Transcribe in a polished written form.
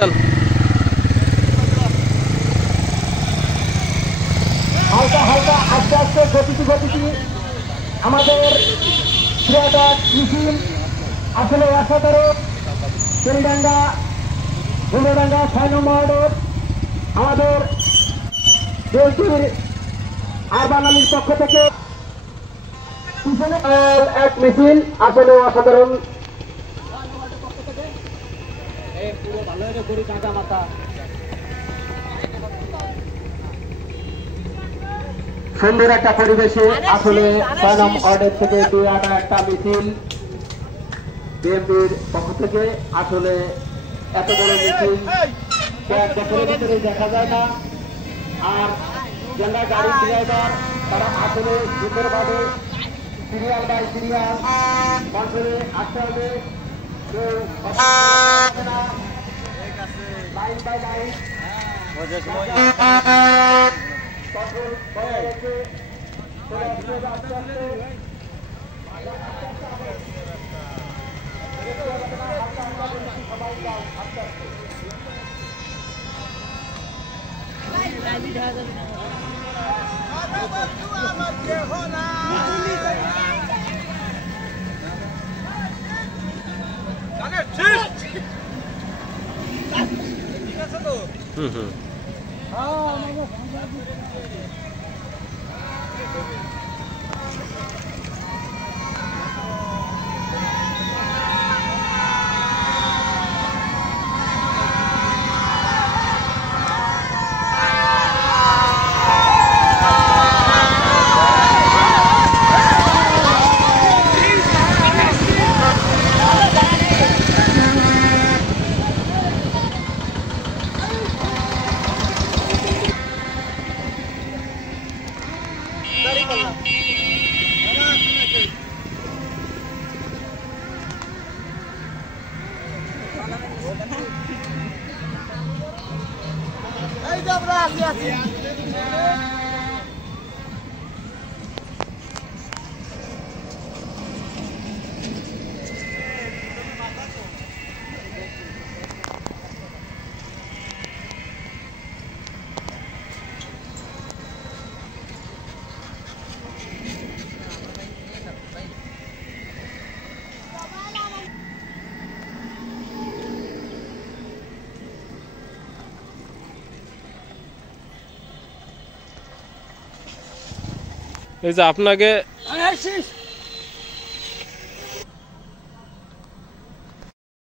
হালকা হালকা আস্তে আস্তে গতিটি আমাদের মিছিল আসলে অসাধারণ। তেলডাঙ্গা 6 নম্বর ওয়ার্ডের আমাদের বিএনপির আরবান আলীর পক্ষ থেকে এক মিছিল আসলে অসাধারণ। সুন্দর একটা পরিবেশে আসলে 6 নম্বর ওয়ার্ডের থেকে একটা মিছিল বিএনপির পক্ষ থেকে আসলে এত বড় মিছিল কয়েক বছরের ভিতরে দেখা যায় না। আর যারা গাড়ি ড্রাইভার তারা আসলে সুন্দরভাবে সিরিয়াল বাই সিরিয়াল কন্ট্রোলে আসতে হবে, লাইন বাই লাইন কন্ট্রোল করে রেখে আস্তে আস্তে এই যে আপনাকে